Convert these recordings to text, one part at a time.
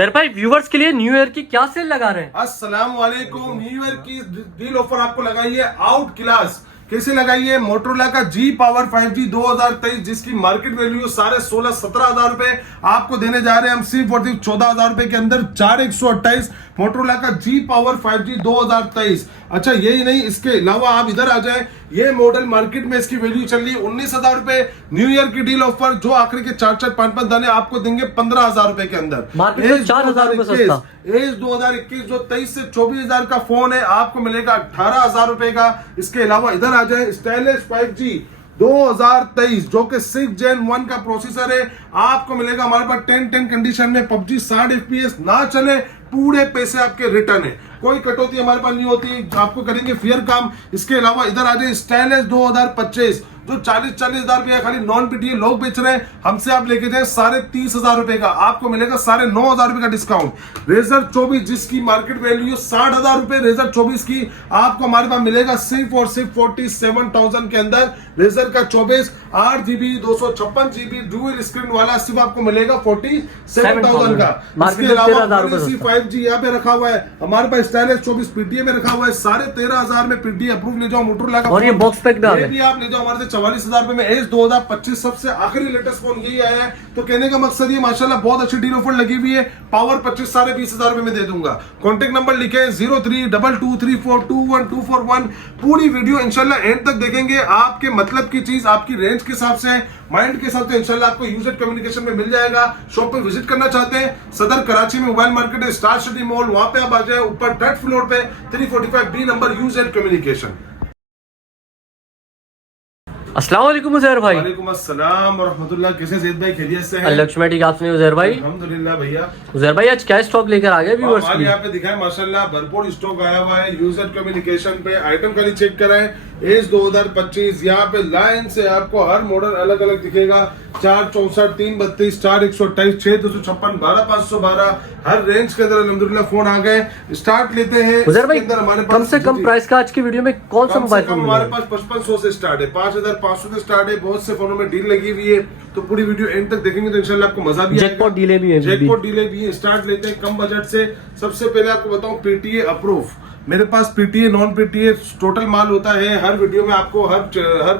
Sir भाई viewers के लिए न्यू ईयर की क्या सेल लगा रहे हैं? अस्सलाम वालेकुम। न्यू ईयर की डील ऑफर आपको लगाई है आउट क्लास। कैसे लगाई है? मोटरोला का जी पावर 5G 2023 जिसकी मार्केट वैल्यू सारे 16-17 हजार रुपए आपको देने जा रहे हैं हम सिर्फ और सिर्फ 14 हजार रुपए के अंदर 4128 मोटरोला का जी पावर 5G 2023। अच्छा यही नहीं, इसके अलावा आप इधर आ जाए, ये मॉडल मार्केट में इसकी वैल्यू चल रही है 19,000 रुपए। न्यू ईयर की डील ऑफर जो आखिरी के 4-4 5-5 दाने आपको देंगे 15,000 रुपए के अंदर। मार्केट में 4,000 रुपए सस्ता। एज 2021 जो 23 से 24,000 का फोन है आपको मिलेगा 18,000 रुपए का। इसके अलावा इधर आ जाए, स्टाइलिश 5G 2023 जो कि 6 Gen 1 का प्रोसेसर है आपको मिलेगा हमारे पास 10-10 कंडीशन में। PUBG 60 FPS ना चले पूरे पैसे आपके रिटर्न है, कोई कटौती हमारे पास नहीं होती, आपको करेंगे फेयर काम। इसके अलावा इधर आ जाए स्टाइलिश 2025 जो 40-40 हजार रुपया खाली नॉन पीटीए लोग बेच रहे हैं, हमसे आप लेके जाए 30,500 रुपए का आपको मिलेगा 9,500 रुपए का डिस्काउंट। रेजर 24 जिसकी मार्केट वैल्यू 60,000 रुपए, रेजर 24 की आपको हमारे पास मिलेगा सिर्फ और सिर्फ 47,000 के अंदर। रेजर का 24 8GB 256GB डुअल स्क्रीन वाला सिर्फ आपको मिलेगा 47,000 का। इसके अलावा 5G यहाँ पे रखा हुआ है हमारे पास, स्टाइलिश 24 पीटीए में रखा हुआ है 13,500 में पीटीए अप्रूव ले जाओ मोटरोला का। और ये बॉक्स पैक डाल भी आप ले जाओ हमारे 44,000 रुपए में। एज 2025 सबसे आखिरी लेटेस्ट फोन यही आया है, तो कहने का मकसद ये माशाल्लाह बहुत अच्छी डील ऑफर लगी हुई है। पावर 25,000 रुपए में दे दूंगा। कॉन्टेक्ट नंबर लिखे 0322342141। पूरी वीडियो इंशाल्लाह एंड तक देखेंगे, आपके मतलब की चीज आपकी रेंज के हिसाब से, माइंड के हिसाब से इंशाल्लाह आपको यूजेड कम्युनिकेशन में मिल जाएगा। शॉप पे विजिट करना चाहते हैं, सदर कराची में मोबाइल मार्केट है, स्टार सिटी मॉल, वहां पे आप आ जाए, ऊपर 3rd फ्लोर पे 345B नंबर यूजेड कम्युनिकेशन। अस्सलाम वालेकुम उजैर भाई। वालेकुम अस्सलाम व रहमतुल्लाह। कैसे ज़ैद भाई, खैरियत से हैं? लक्ष्मी ठीक आपने उजैर भाई? अल्हम्दुलिल्लाह भैया। उजैर भाई आज क्या स्टॉक लेकर आ गए व्यूअर्स के लिए? यहाँ पे दिखाए माशाल्लाह भरपूर स्टॉक आया हुआ है। यूजर कम्युनिकेशन पे आइटम खाली चेक कराएं। एज 2025 यहाँ पे लाइन से आपको हर मॉडल अलग अलग दिखेगा। 464 332 4128 6256 12512 हर रेंज के अंदर अल्हम्दुलिल्लाह फोन आ गए। स्टार्ट लेते हैं उजैर भाई, हमारे कम से कम प्राइस का आज की वीडियो में कौन सा मोबाइल फोन हमारे पास 5500 से स्टार्ट है, 5,500 से स्टार्ट है। बहुत से फोनों में डील लगी हुई है, तो पूरी वीडियो एंड तक देखेंगे तो इंशाल्लाह आपको मजा भी आएगा। जैकपॉट डीले भी है, जैकपॉट डीले भी है। स्टार्ट लेते हैं कम बजट से। सबसे पहले आपको बताऊं पीटीए अप्रूव, मेरे पास पीटीए नॉन पीटीए टोटल माल होता है। हर वीडियो में आपको हर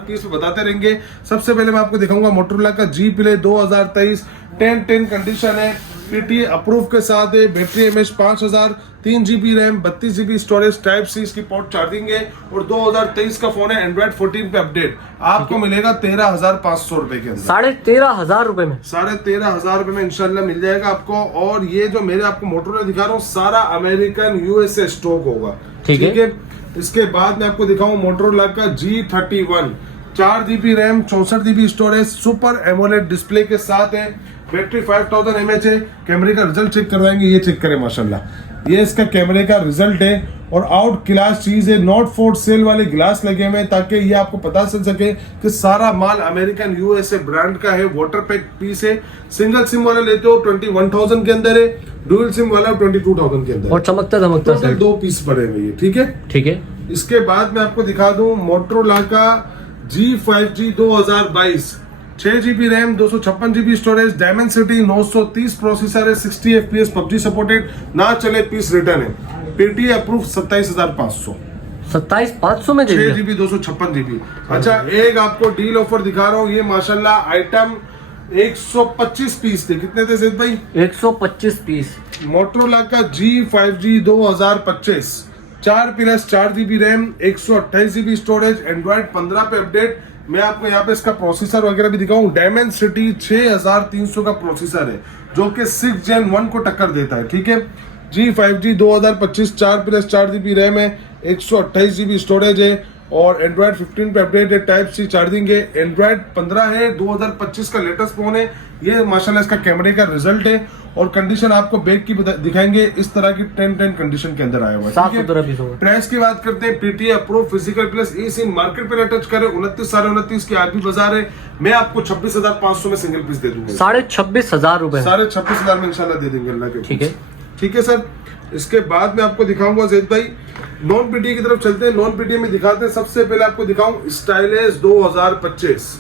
पीस बताते रहेंगे। सबसे पहले मैं आपको दिखाऊंगा मोटरोला का जी प्ले 2023 10-10 कंडीशन है, पीटीए अप्रूव के साथ है। Battery mAh 5000, 3GB RAM, 32GB storage, type C इसकी पोर्ट चार्जिंग है और 2023 का फोन है। एंड्रॉइड 14 पे अपडेट आपको मिलेगा 13,500 रुपए के अंदर। 13,500 रुपए में 13,500 रुपए में इंशाल्लाह मिल जाएगा आपको। और ये जो मेरे आपको मोटरोला दिखा रहा हूँ सारा अमेरिकन USA स्टॉक होगा, ठीक है। इसके बाद मैं आपको दिखाऊं मोटरोला का G31 4GB RAM 64GB storage, super AMOLED display के साथ है। बैटरी 5000 mAh है। कैमरे का रिजल्ट चेक करवाएंगे, ये चेक करें माशाल्लाह, ये इसका कैमरे का रिजल्ट है और आउट क्लास चीज है। नॉट फॉर सेल वाले ग्लास लगे हुए हैं ताकि ये आपको पता चल सके कि सारा माल अमेरिकन USA ब्रांड का है। वाटर पैक पीस है। सिंगल सिम वाला लेते हो 21,000 के अंदर है, डुअल सिम वाला 22,000 के अंदर और चमकता धमकता टोटल 2 पीस पड़े हुए हैं, ठीक है। ठीक है। इसके बाद मैं आपको दिखा दूं मोटरोला का G5G 2022 6GB RAM 256GB storage, Dimensity 930 processor है, 60 FPS PUBG सपोर्टेड, ना चले पीस रिटर्न है। पीटीए अप्रूव 27,500 27,500 में 6GB 256GB। अच्छा एक आपको डील ऑफर दिखा रहा हूँ, ये माशाल्लाह आइटम 125 पीस थे। कितने थे ज़ैद भाई? 125 पीस। मोटरोला का G5G 2025 4+4GB RAM 128GB storage, Android 15 पे अपडेट। मैं आपको यहाँ पे इसका प्रोसेसर वगैरह भी दिखाऊं। डायमेंसिटी 6300 का प्रोसेसर है जो कि 6 Gen 1 को टक्कर देता है, ठीक है। G5G 2025 4+4GB रैम है, 128GB स्टोरेज है और एंड्रॉइड 15 पे अपडेट है। टाइप सी चार्जिंग है। एंड्रॉइड 15 है, 2025 का लेटेस्ट फोन है। ये माशाल्लाह इसका कैमरे का रिजल्ट है और कंडीशन आपको बैक की दिखाएंगे। इस तरह की 10-10 कंडीशन के अंदर आया हुआ है। प्राइस की बात करते हैं, PTA approve physical plus e SIM market पे टच करे 29 साढ़े 29 की आरबी बाजार है। मैं आपको 26,500 में सिंगल पीस दे दूंगा। 26,500 रुपए 26,500 में इंशाल्लाह दे देंगे अल्लाह के। ठीक है, ठीक है सर। इसके बाद मैं आपको दिखाऊंगा ज़ैद भाई नॉन पीटीए की तरफ चलते हैं। नॉन पीटीए में दिखाते हैं। सबसे पहले आपको दिखाऊं स्टाइलिश 2025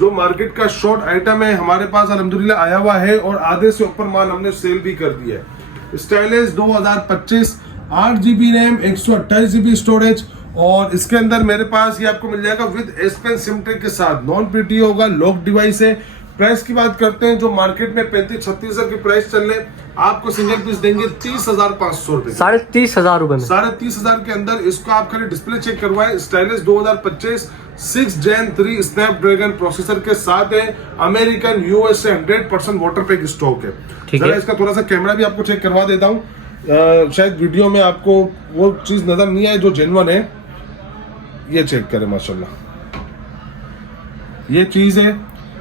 जो मार्केट का शॉर्ट आइटम है हमारे पास अल्हम्दुलिल्लाह आया हुआ है और आधे से ऊपर माल हमने सेल भी कर दिया है। Stylish 2025 8GB RAM 128GB storage और इसके अंदर मेरे पास ये आपको मिल जाएगा with S Pen SIM tray के साथ, नॉन पीटी होगा, लॉक डिवाइस है। प्राइस की बात करते हैं, जो मार्केट में 35-36 हजार की प्राइस चल रहे, आपको सिंगल पीस देंगे 30,500 रुपए, 30,500 रुपए में, 30,500 के अंदर। इसको आप खाली डिस्प्ले चेक करवाएं। स्टाइलिश 2025 6 Gen 3 स्नैपड्रैगन प्रोसेसर के साथ है, अमेरिकन यूएस से 100% वाटर पैक स्टॉक है। जरा इसका थोड़ा सा कैमरा भी आपको चेक करवा देता हूँ, शायद वीडियो में आपको वो चीज नजर नहीं आए जो जेन्युइन है। ये चेक करें, माशाल्लाह ये चीज है।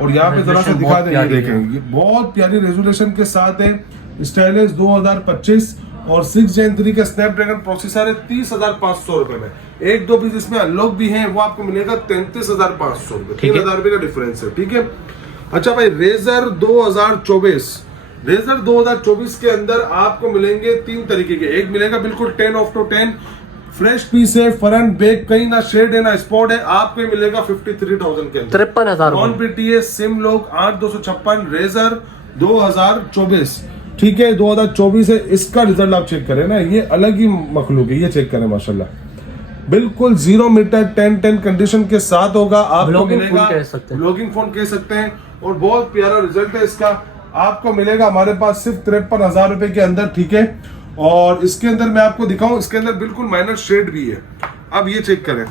और यहाँ पे जरा सा दिखा दें, ये देखें, ये बहुत प्यारी रेजोल्यूशन के साथ है। स्टाइलिश 2025 और 6 Gen 3 का स्नैपड्रैगन प्रोसेसर है, 30,500 रुपए में। एक दो पीस इसमें अनलॉक भी है, वो आपको मिलेगा 33,500 रुपए, 3,000 रुपए का डिफरेंस है, ठीक है। अच्छा भाई, रेजर 2024 के अंदर आपको मिलेंगे 3 तरीके के। एक मिलेगा बिल्कुल 10 ऑफ टू 10 फ्रेश पीस है, फ्रंट बैक कहीं ना शेड है ना स्पॉट है, आपको मिलेगा 53,000 के अंदर, 53,000 non PTA SIM lock 8256 Razr 2024, ठीक है 2024 है। इसका रिजल्ट आप चेक करें ना, ये अलग ही मखलूक है, ये चेक करें माशाल्लाह, बिल्कुल 0 मीटर 10-10 कंडीशन के साथ होगा, आपको मिलेगा ब्लॉगिंग फोन कह सकते हैं। और बहुत प्यारा रिजल्ट है इसका, आपको मिलेगा हमारे पास सिर्फ 53,000 रुपए के अंदर, ठीक है। और इसके अंदर मैं आपको दिखाऊं, इसके अंदर बिल्कुल माइनर शेड भी है। अब ये चेक करें,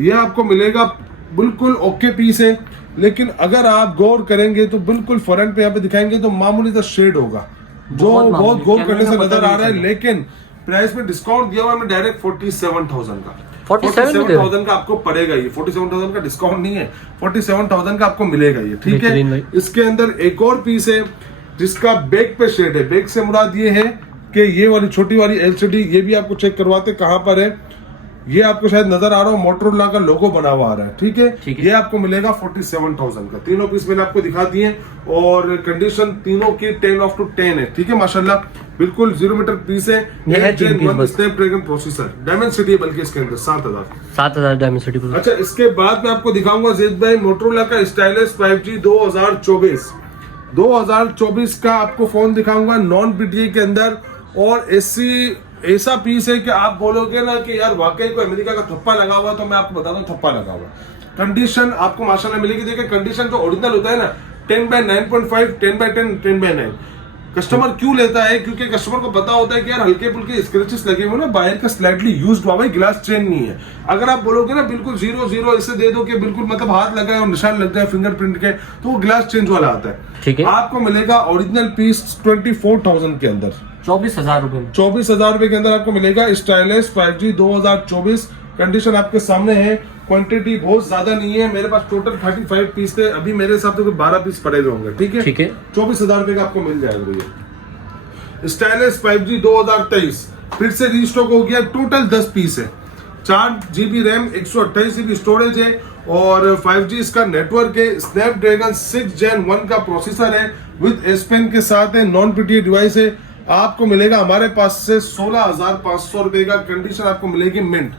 ये आपको मिलेगा बिल्कुल ओके पीस है, लेकिन अगर आप गौर करेंगे तो बिल्कुल फ्रंट पे यहाँ पे दिखाएंगे तो मामूली सा शेड होगा, जो बहुत गौर करने से नजर आ रहा है। लेकिन प्राइस में डिस्काउंट दिया हुआ है डायरेक्ट 47,000 का, 47,000 का आपको पड़ेगा। ये 47,000 का डिस्काउंट नहीं है, 47,000 का आपको मिलेगा ये, ठीक है। इसके अंदर एक और पीस है जिसका बैक पे शेड है। बैक से मुराद ये है कि ये वाली छोटी वाली LCD, ये भी आपको चेक करवाते कहां पर है, ये आपको शायद नजर आ रहा हो, मोटरोला का लोगो बना हुआ आ रहा है, ठीक है। ये आपको मिलेगा 47,000 का। तीनों पीस मैंने आपको दिखा दिए और कंडीशन तीनों की 10 ऑफ टू 10 है, ठीक है माशाल्लाह, बिल्कुल 0 मीटर पीस है। स्नैपड्रैगन प्रोसेसर डायमेंसिटी, बल्कि इसके अंदर 7,000 डायमेंसिटी। अच्छा, इसके बाद मैं आपको दिखाऊंगा ज़ैद भाई मोटरोला का स्टाइलिश 5G 2024 का आपको फोन दिखाऊंगा नॉन पीटीए के अंदर। और ऐसा पीस है कि आप बोलोगे ना कि यार वाकई को अमेरिका का थप्पा लगा हुआ, तो मैं आपको बता दूं थप्पा लगा हुआ। कंडीशन आपको माशाल्लाह मिलेगी। देखिए कंडीशन जो ओरिजिनल होता है ना 10/9.5 10/10 10/9, कस्टमर क्यों लेता है? क्योंकि कस्टमर को पता होता है कि यार हल्के फुल्के स्क्रैचेस लगे हुए ना, बाहर का स्लाइटली यूज्ड हुआ, भाई ग्लास चेन नहीं है। अगर आप बोलोगे ना बिल्कुल 0-0 इसे दे दो कि बिल्कुल मतलब हाथ लगा है और निशान लग जाए फिंगरप्रिंट के, तो वो ग्लास चेंज वाला आता है, ठीक है। आपको मिलेगा ओरिजिनल पीस 24,000 के अंदर, 24,000 रुपए में, 24,000 रुपए के अंदर आपको मिलेगा स्टाइलिश 5G 2024। कंडीशन आपके सामने है, क्वांटिटी बहुत ज्यादा नहीं है, मेरे पास टोटल 35 पीस थे, अभी मेरे हिसाब से 12 पीस पड़े होंगे, ठीक है, 24,000 रुपए का आपको मिल जाएगा भैया। स्टाइलिश 5G 2023 फिर से रीस्टॉक हो गया, टोटल 10 पीस है, 4GB रैम 128GB स्टोरेज है और 5G इसका नेटवर्क है, स्नैपड्रैगन 6 Gen 1 का प्रोसेसर है, विद S Pen के साथ है, नॉन पीटीए डिवाइस है। आपको मिलेगा हमारे पास से 16,500 रुपए का। कंडीशन आपको मिलेगी मिंट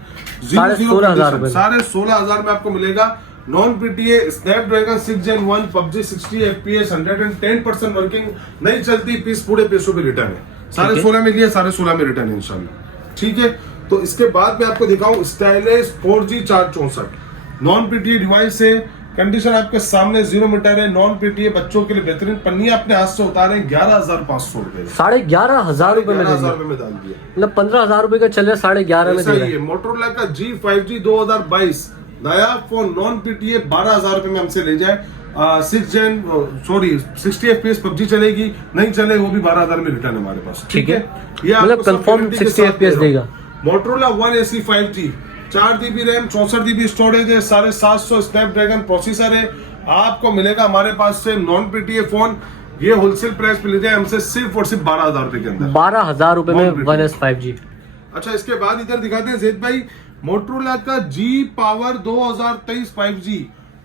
16,500 में आपको मिलेगा। Non PTA Snapdragon 6 Gen 1 PUBG 60 FPS 110% working, नहीं चलती पीस पूरे पैसों पे रिटर्न है, 16,500 में लिया 16,500 में रिटर्न है इंशाल्लाह, ठीक है। तो इसके बाद मैं आपको दिखाऊं stylish 4G 464 non PTA device है, कंडीशन आपके सामने 0 मीटर है, नॉन पीटीए बच्चों के लिए बेहतरीन। पन्नी अपने हाथ से उतारे 11,500 रुपए, 11,500 रुपए में डाल दिया, मतलब 15,000 रुपए का चल रहा है, 11,500 में दे रहा है। मोटरोला का G5G 2022 नया फोन नॉन पीटीए 12,000 रुपए में हमसे ले जाए, 60 FPS PUBG चलेगी, नहीं चले वो भी 12,000 में रिटर्न है हमारे पास, ठीक है। ये मतलब कंफर्म 60 FPS देगा। Motorola 1AC 5G 4GB RAM 64GB storage है, 750 स्नैपड्रैगन प्रोसेसर है, आपको मिलेगा हमारे पास से नॉन पीटीए फोन। ये होलसेल प्राइस पे लेते हैं हमसे सिर्फ और सिर्फ 12,000 रुपए के अंदर, 12,000 रुपए में 1S 5G। अच्छा, इसके बाद इधर दिखाते हैं ज़ैद भाई मोटरोला का G Power 2023 5G,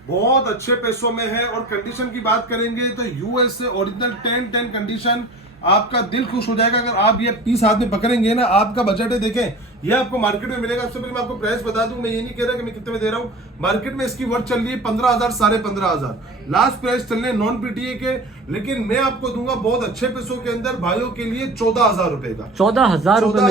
बहुत अच्छे पैसों में है। और कंडीशन की बात करेंगे तो यूएस से ओरिजिनल 10-10 कंडीशन, आपका दिल खुश हो जाएगा अगर आप ये पीस हाथ में पकड़ेंगे ना। आपका बजट है देखें ये आपको मार्केट में मिलेगा। सबसे पहले मैं आपको प्राइस बता दूं, मैं ये नहीं कह रहा कि मैं कितने में दे रहा हूँ। मार्केट में इसकी वर्थ चल रही है 15,000 15,500 लास्ट प्राइस चल रहे नॉन पीटीए के, लेकिन मैं आपको दूंगा बहुत अच्छे पैसों के अंदर भाइयों के लिए 14,000 रुपए का। 14,000 रुपए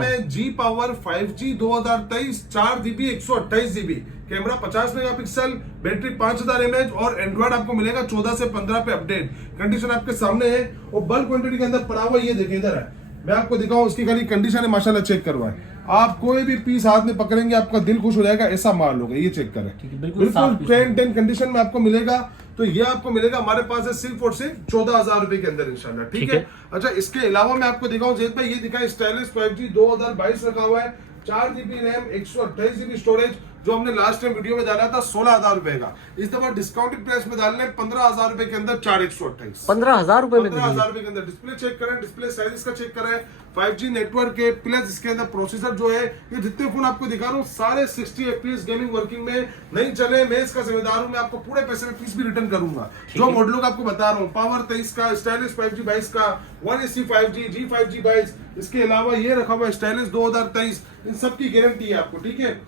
में G power 5G 2023 4GB 128GB, camera 50 megapixel, battery 5000 mAh और एंड्रॉइड आपको मिलेगा 14 से 15 पे अपडेट। कंडीशन आपके सामने है और बल्क क्वांटिटी के अंदर पड़ा हुआ, ये देखिए इधर है, मैं आपको दिखाऊं उसकी खाली कंडीशन है, माशाल्लाह चेक करवाएं। आप कोई भी पीस हाथ में पकड़ेंगे आपका दिल खुश हो जाएगा, ऐसा माल होगा, ये चेक करें, बिल्कुल 10 कंडीशन में आपको मिलेगा। तो ये आपको मिलेगा हमारे पास है सिर्फ और सिर्फ 14,000 रुपए के अंदर इंशाल्लाह, ठीक है। अच्छा, इसके अलावा मैं आपको दिखाऊं जेद भाई, ये दिखाएं स्टाइलिश 5G 2022 रखा हुआ है, 4GB रैम 128GB स्टोरेज, जो हमने लास्ट टाइम वीडियो में डाला था 16,000 रुपए का। इस दफा डिस्काउंटेड प्राइस में डालने 15,000 रुपए के अंदर 4/128, 15,000 रुपए में, 15,000 रुपए के अंदर। डिस्प्ले चेक करें, डिस्प्ले साइज इसका चेक करें, 5G नेटवर्क के प्लस इसके अंदर प्रोसेसर जो है, ये जितने फोन आपको दिखा रहा हूँ सारे 60 FPS गेमिंग वर्किंग में नहीं चले, मैं इसका जिम्मेदार हूँ, मैं आपको पूरे पैसे में पीस भी रिटर्न करूंगा। जो मॉडलों का आपको बता रहा हूँ, पावर 23 का, स्टाइलिश 5G 22 का, 1AC 5G, G5G 22, इसके अलावा ये रखा हुआ स्टाइलिश 2023, इन सब की गारंटी है आपको, ठीक है।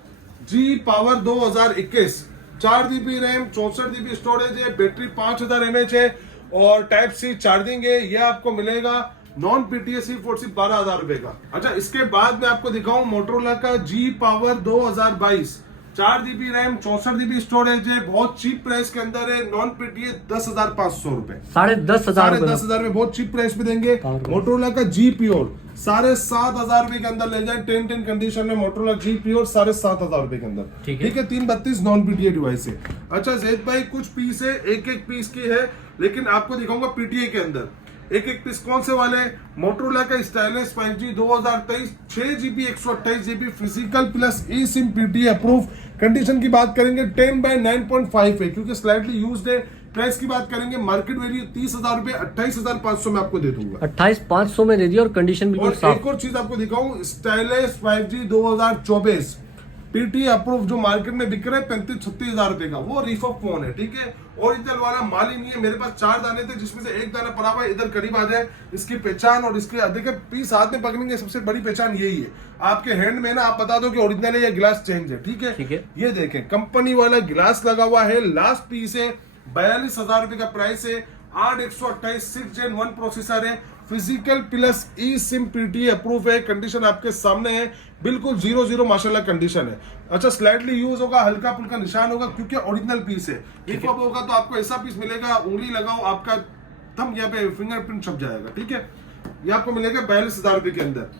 G power 2021 4GB RAM 64GB storage है, बैटरी 5000 mAh है और टाइप सी चार्जिंग है। ये आपको मिलेगा नॉन पीटीए सिर्फ 12,000 रुपए का। अच्छा, इसके बाद मैं आपको दिखाऊं मोटरोला का जी power 2022 4GB RAM 64GB storage है, बहुत चीप प्राइस के अंदर है, नॉन पीटीए 10,500 रुपए, 10,500 में बहुत चीप प्राइस पे देंगे। मोटरोला का जी प्योर 7,500 रुपए के अंदर ले जाए, 10 कंडीशन में मोटरोला जी प्योर 7,500 रुपए के अंदर, ठीक है। 332 नॉन पीटीए डिवाइस है। अच्छा जैद भाई, कुछ पीस है, एक पीस की है, लेकिन आपको दिखाऊंगा पीटीए के अंदर एक पीस कौन से वाले। मोटरोला का stylish 5G 2023 6GB 128GB physical plus e SIM PTA approve. Condition की बात करेंगे 10/9.5 है, क्योंकि स्लाइटली यूज्ड है। प्राइस की बात करेंगे मार्केट वैल्यू 30,000 रुपए, 28,500 में आपको दे दूंगा, 28,500 में दे दिया और कंडीशन बिल्कुल साफ। एक और चीज आपको दिखाऊं, स्टाइलिश 5G 2024 पीटी अप्रूव, जो मार्केट में बिक रहा है 35-36 रुपए का, वो रिफॉक फोन है, ठीक है। ओरिजिनल वाला माल ही नहीं है, मेरे पास 4 दाने थे जिसमें से एक दाना पड़ा हुआ है, इधर करीब आ जाए। इसकी पहचान और इसके देखिए पीस हाथ में पकड़ेंगे, सबसे बड़ी पहचान यही है, आपके हैंड में ना आप बता दो कि ओरिजिनल है या गिलास चेंज है, ठीक है। ये देखें कंपनी वाला गिलास लगा हुआ है, लास्ट पीस है, 42,000 रुपए का प्राइस है, 8/128 6 Gen 1 प्रोसेसर है, physical plus e SIM PT approve है। कंडीशन आपके सामने है, बिल्कुल 0-0 माशाल्लाह कंडीशन है। अच्छा, स्लाइटली यूज होगा, हल्का फुल्का निशान होगा, क्योंकि ओरिजिनल पीस है। रिफॉक होगा तो आपको ऐसा पीस मिलेगा, उंगली लगाओ आपका थंब यहाँ पे फिंगरप्रिंट छप जाएगा, ठीक है। ये आपको मिलेगा 42,000 रुपए के अंदर।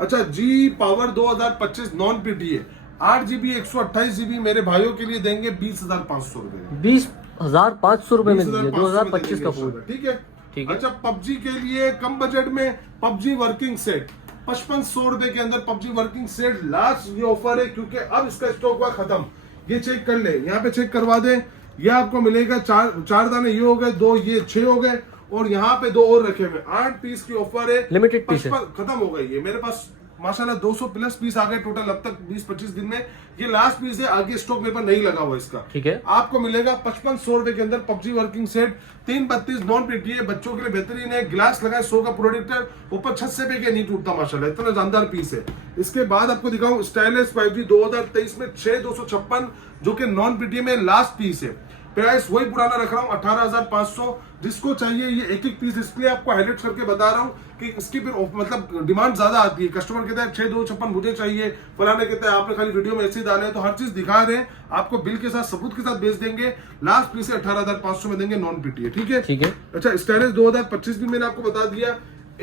अच्छा, जी power 2025 non PTA 8GB 128GB मेरे भाइयों के लिए देंगे 20,500 रुपए, 20,500 रुपए में 2025 का फोन, ठीक है। अच्छा, पबजी के लिए कम बजट में पबजी वर्किंग सेट 5500 रुपए के अंदर, पबजी वर्किंग सेट लास्ट ये ऑफर है, क्योंकि अब इसका स्टॉक हुआ खत्म। ये चेक कर ले, यहाँ पे चेक करवा दे, ये आपको मिलेगा 4 दाने, ये हो गए 2, ये 6 हो गए और यहाँ पे 2 और रखे हुए, 8 पीस की ऑफर है, लिमिटेड पीस है, खत्म हो गई है। मेरे पास माशाल्लाह 200 प्लस पीस आ गए टोटल अब तक 20-25 दिन में। ये लास्ट पीस है, आगे स्टॉक मेरे पास नहीं लगा हुआ इसका, ठीक है। आपको मिलेगा 5500 रुपए के अंदर PUBG working set, 332 non PTA, बच्चों के लिए बेहतरीन है, गिलास लगा है 100 का प्रोडक्टर, ऊपर छत से पे नहीं टूटता माशाल्लाह, इतना जानदार पीस है। इसके बाद आपको दिखाऊं स्टाइलिश 5G 2023 में 6256, जो कि नॉन पीटीए में लास्ट पीस है। प्राइस वही पुराना रख रहा हूँ 18,500। जिसको चाहिए ये एक पीस, इसलिए आपको हाईलाइट करके बता रहा हूँ कि इसकी फिर मतलब डिमांड ज्यादा आती है। कस्टमर कहता है 6256 मुझे चाहिए, फलाने कहता है आपने खाली वीडियो में ऐसे डाले, तो हर चीज दिखा रहे हैं आपको, बिल के साथ सबूत के साथ बेच देंगे। लास्ट पीस 18,500 में देंगे नॉन पीटीए, ठीक है, ठीक है। अच्छा, स्टाइलिश 2025 भी मैंने आपको बता दिया।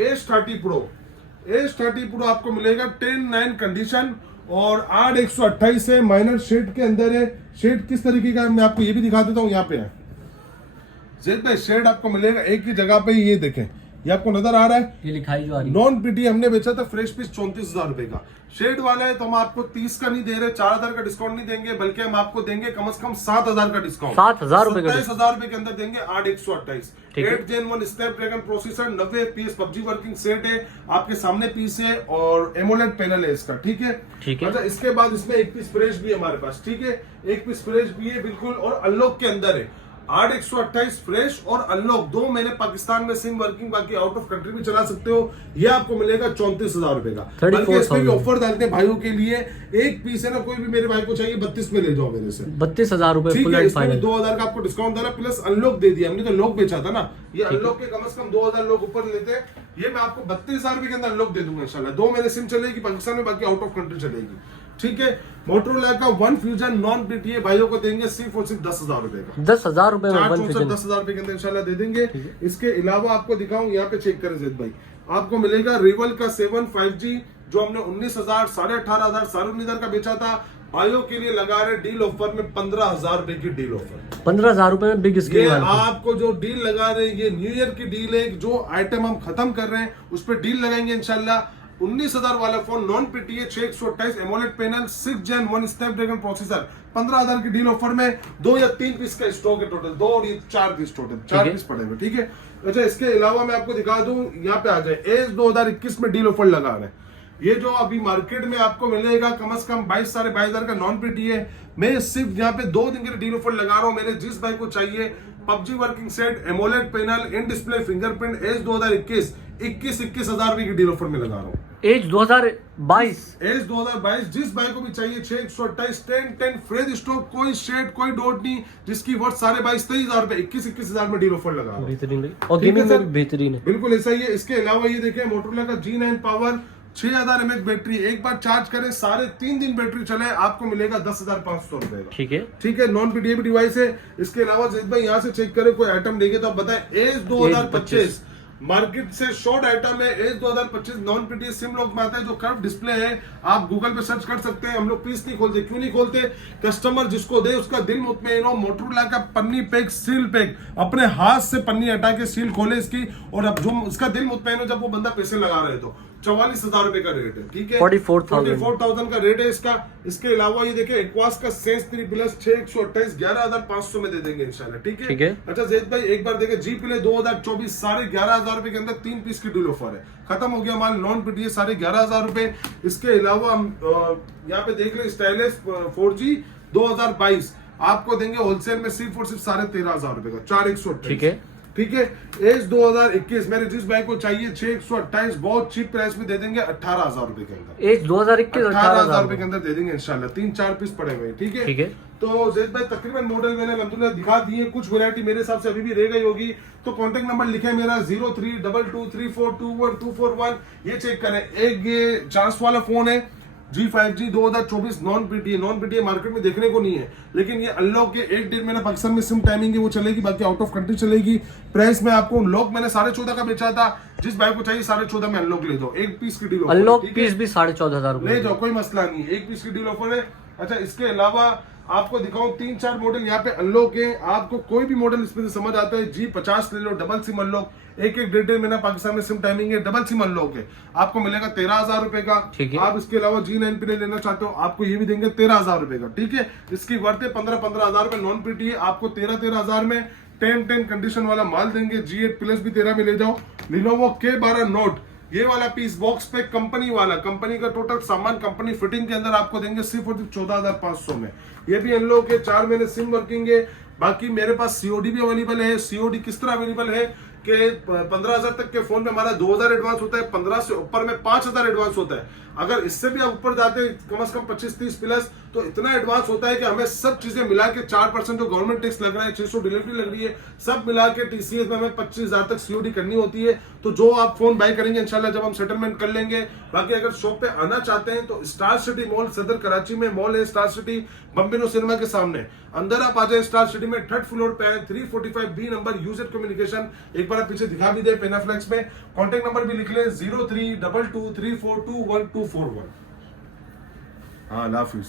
एस30 प्रो आपको मिलेगा 10/9 कंडीशन और 8/128 है, माइनर शेड के अंदर है। शेड किस तरीके का मैं आपको ये भी दिखा देता हूँ, यहाँ पे है जेद भाई, शेड आपको मिलेगा एक ही जगह पे, ये देखें, ये आपको नजर आ रहा है, ये लिखाई जो आ रही है। नॉन पीटी हमने बेचा था फ्रेश पीस 34,000 रुपए का, शेड वाला है तो हम आपको 30 का नहीं दे रहे, 4,000 का डिस्काउंट नहीं देंगे, बल्कि हम आपको देंगे कम से कम 7,000 का डिस्काउंट, 7,000 रुपए का, 27,000 रुपए के अंदर देंगे। 8/128 8 Gen 1 Snapdragon processor, 90 FPS PUBG working set है, आपके सामने पीस है और एमोलेड पैनल है इसका, ठीक है, ठीक है। अच्छा, इसके बाद इसमें एक पीस फ्रेश भी है हमारे पास, ठीक है, एक पीस फ्रेश भी है बिल्कुल, और अनलॉक के अंदर है। 8/128 फ्रेश और अनलॉक 2 महीने पाकिस्तान में सिम वर्किंग, बाकी आउट ऑफ कंट्री भी चला सकते हो। ये आपको मिलेगा 34,000 रुपए का। बल्कि इस पे भी ऑफर डालते हैं भाइयों के लिए, एक पीस है ना, कोई भी मेरे भाई को चाहिए 32 में ले जाओ मेरे से, 32,000 रुपए ठीक फुल है। एंड इसमें फाइनल 2,000 का आपको डिस्काउंट दे रहा, प्लस अनलॉक दे दिया हमने, तो लॉक बेचा था ना, ये अनलॉक के कम से कम 2,000 लोग ऊपर लेते हैं। ये मैं आपको 32,000 रुपए के अंदर अनलॉक दे दूंगा इंशाल्लाह। 2 महीने सिम चलेगी पाकिस्तान में, बाकी आउट ऑफ कंट्री चलेगी, ठीक है। मोटरोला का वन फ्यूजन नॉन पीटीए भाइयों को देंगे सिर्फ और सिर्फ 10,000 रुपए का। 10,000 रुपए में 10,000 रुपए के अंदर इंशाल्लाह दे देंगे। इसके अलावा आपको दिखाऊं, यहाँ पे चेक करें जैद भाई, आपको मिलेगा रिवल का 7 5G जो हमने 19,000, 18,500, 19,500 का बेचा था। भाइयों के लिए लगा रहे डील ऑफर में 15,000 रुपए की डील ऑफर, 15,000 रुपए में बिग ये स्क्रीन। आपको जो डील लगा रहे हैं, ये न्यू ईयर की डील है। जो आइटम हम खत्म कर रहे हैं उस पर डील लगाएंगे इंशाल्लाह। 19,000 वाला phone non PTA 6/128 AMOLED panel 6 Gen 1 Snapdragon processor 15,000 की डील ऑफर में 2 या 3 पीस का स्टॉक है टोटल, 2 और ये 4 पीस टोटल, 4 पीस पड़े हुए, ठीक है। अच्छा, इसके अलावा मैं आपको दिखा दूं, यहाँ पे आ जाए एज 2021 में डील ऑफर लगा रहे हैं। ये जो अभी मार्केट में आपको मिलेगा कम से कम 22,500 का नॉन पीटीए, मैं सिर्फ यहाँ पे 2 दिन के लिए डील ऑफर लगा रहा हूँ। मेरे जिस भाई को चाहिए PUBG working set, AMOLED panel, in display fingerprint, Edge 2021 21,000 रुपए की डील ऑफर में लगा रहा हूँ। एज 2022 एज 2022 जिस भाई को भी चाहिए 6/128 10 फ्रेश स्टॉक, कोई शेड कोई डॉट नहीं, जिसकी वर्थ 22,500 रुपए 21,000 में डील ऑफर लगा रहा हूँ। बेहतरीन है और गेमिंग में भी बेहतरीन है, बिल्कुल ऐसा ही है। इसके अलावा ये देखिए मोटरोला का G9 पावर 6000 mAh बैटरी, एक बार चार्ज करें सारे 3 दिन बैटरी चले, आपको मिलेगा 10,500 रुपए का, ठीक है। ठीक है। नॉन पीटीए डिवाइस है। इसके अलावा जैद भाई यहाँ से चेक करें कोई आइटम देंगे तो आप बताएं। एज 2025 मार्केट से शॉर्ट आइटम है, Edge 2025 non PTA SIM lock में आता है, जो कर्व डिस्प्ले है, आप गूगल पे सर्च कर सकते हैं। हम लोग पीस नहीं खोलते, क्यों नहीं खोलते? कस्टमर जिसको दे उसका दिल मुतमईन हो। मोटरोला का पन्नी पैक, सील पैक, अपने हाथ से पन्नी हटा के सील खोले इसकी, और अब जो उसका दिल मुतमईन हो जब वो बंदा पैसे लगा रहे तो 44,000 रुपए का रेट है, ठीक है। 44,000 का रेट है इसका। इसके अलावा ये देखिए एक्वास का सेंस 3 प्लस 6/128 11,500 में दे देंगे इंशाल्लाह, ठीक है, ठीक है। अच्छा जैद भाई एक बार देखे G प्ले 2024 11,500 रुपए के अंदर 3 पीस की डील ऑफर है, खत्म हो गया माल। नॉन पीटीए 11,500 रुपए। इसके अलावा हम यहाँ पे देख रहे स्टाइलिश 4G 2022 आपको देंगे होलसेल में सिर्फ और सिर्फ 13,500 रुपए का 4/128, ठीक है, ठीक है। एज 2021 मेरे जिस भाई को चाहिए 6/128 बहुत चीप प्राइस में दे देंगे 18,000 रुपए के अंदर। एज 2021 18,000 रुपए के अंदर दे देंगे इंशाल्लाह। 3-4 पीस पड़े हुए, ठीक है, ठीक है। तो जैद भाई तकरीबन मॉडल मैंने अल्हम्दुलिल्लाह दिखा दिए। कुछ वैरायटी मेरे हिसाब से अभी भी रह गई होगी, तो कांटेक्ट नंबर लिखे मेरा 0322342141, ये चेक करें। एक ये चांस वाला फोन है G5G 2024 नॉन पीटीए मार्केट में देखने को नहीं है, लेकिन ये अनलॉक के 1-1.5 महीना पाकिस्तान में सिम टाइमिंग है वो चलेगी, बाकी आउट ऑफ कंट्री चलेगी। प्राइस में आपको लॉक मैंने 14,500 का बेचा था, जिस भाई को चाहिए 14,500 में अनलॉक ले जाओ, एक पीस की डील ऑफर, अनलॉक पीस भी 14,500 ले जाओ, कोई मसला नहीं है, एक पीस की डील ऑफर है। अच्छा, इसके अलावा आपको दिखाऊं 3-4 मॉडल यहाँ पे अनलॉक है। आपको कोई भी मॉडल इसमें से समझ आता है G50 ले लो, डबल सिम अनलॉक, 1-1.5 महीना पाकिस्तान में सिम टाइमिंग है, डबल सिम अनलॉक है, आपको मिलेगा 13,000 रुपए का। आप इसके अलावा G9 पे लेना चाहते हो, आपको ये भी देंगे 13,000 रुपए का, ठीक है। इसकी वर्थ है 15,000 रुपए। नॉन पीटीए आपको 13,000 में 10 कंडीशन वाला माल देंगे। G8 प्लस भी 13 में ले जाओ। Lenovo K12 नोट, ये वाला पीस बॉक्स पे कंपनी वाला, कंपनी का टोटल सामान कंपनी फिटिंग के अंदर आपको देंगे सिर्फ और सिर्फ 14,500 में। ये भी अनलॉक है, 4 महीने सिम वर्किंग है। बाकी मेरे पास सीओडी भी अवेलेबल है। सीओडी किस तरह अवेलेबल है कि 15,000 तक के फोन में हमारा 2,000 एडवांस होता है, 15 से ऊपर में 5,000 एडवांस होता है। अगर इससे भी आप ऊपर जाते हैं कम से कम 25-30 प्लस, तो इतना एडवांस होता है कि हमें सब चीजें मिला के 4% जो गवर्नमेंट टैक्स लग रहा है, 600 डिलीवरी लग रही है, सब मिला के TCS में हमें 25,000 तक सीओडी करनी होती है। तो जो आप फोन बाय करेंगे इंशाल्लाह जब हम सेटलमेंट कर लेंगे। बाकी अगर शॉप पे आना चाहते हैं तो स्टार सिटी मॉल सदर कराची में मॉल है, स्टार सिटी बम्बिनो सिनेमा के सामने, अंदर आप आ जाए स्टार सिटी में, 3rd फ्लोर पे है, 345B नंबर, यूजर कम्युनिकेशन। एक बार आप पीछे दिखा भी दे पेनाफ्लेक्स में, कॉन्टेक्ट नंबर भी लिख ले 0322342141। हाँ, हाफिज।